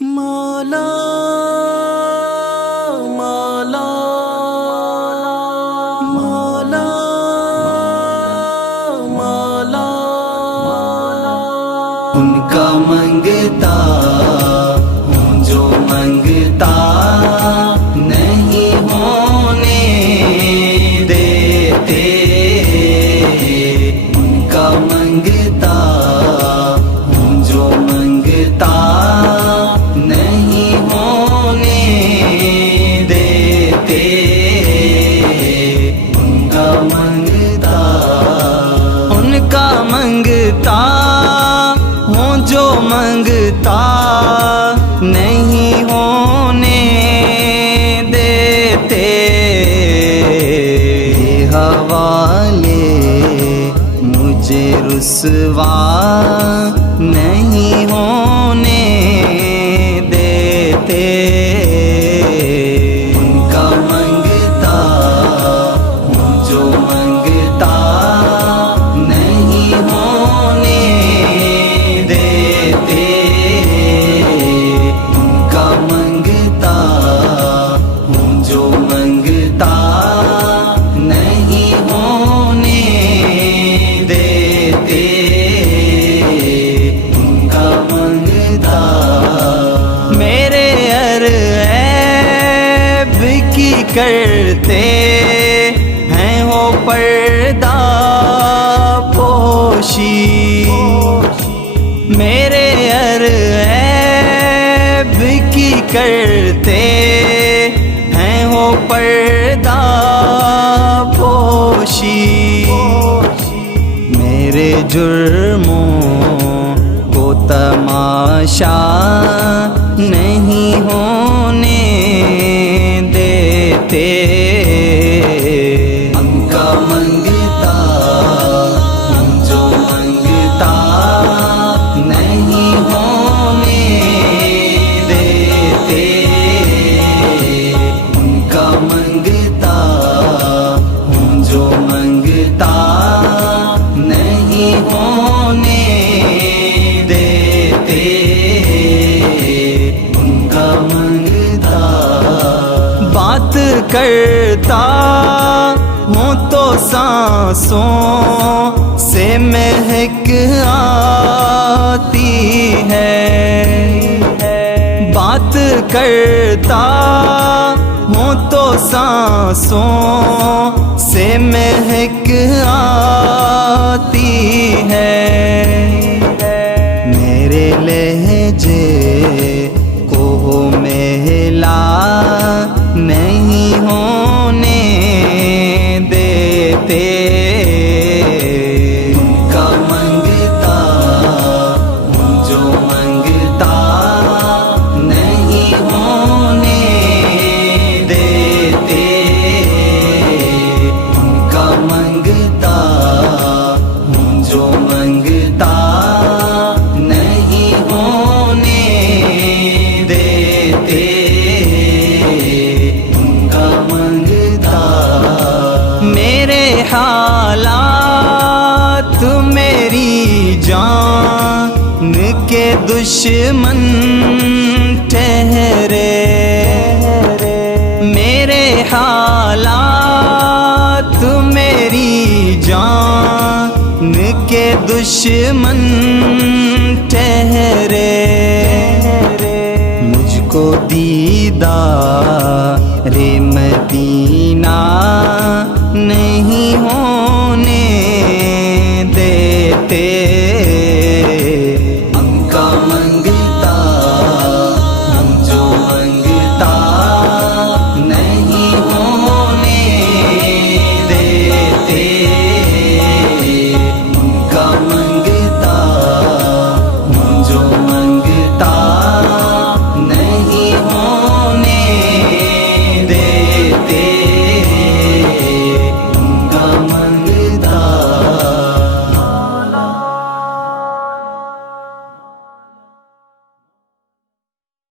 مولا مولا مولا مولا ان کا منگتا ہوں جو منگتا نہیں ہونے دیتے، ان کا منگتا ہوں جو منگتا نہیں ہونے دیتے، ان کا منگتا ہوں جو منگتا نہیں ہونے دیتے، یہ حوالے مجھے رسوا نہیں ہونے دیتے، ان کا منگتا ہوں جو منگتا نہیں ہونے دیتے، ان کا منگتا ہوں جو منگتا نہیں ہونے دیتے، ان کا منگتا میرے عیب کی کرتے ہیں ہو پردہ پوشی، میرے عیب کی کرتے ہیں ہو پردہ پوشی، میرے جرموں کو تماشا نہیں ہونے دیتے، ان کا منگتا ہوں جو منگتا نہیں ہونے دیتے، ان کا منگتا ہوں جو منگتا نہیں ہونے دیتے، ان کا منگتا بات کرتا ہوں تو سانسوں سے مہک آتی ہے، بات کرتا ہوں تو سانسوں سے مہک آتی ہے، میرے لہجے کو مہلا نہیں ہونے دیتے، ان کا منگتا ہوں جو منگتا نہیں ہونے دیتے، ان کا منگتا ہوں جو منگتا نہیں ہونے دیتے، ان کا منگتا میرے حالات میری جان کے دشمن ٹھہرے، میرے حالات میری جان کے دشمن ٹھہرے، مجھ کو دیدار مدینہ نہیں ہو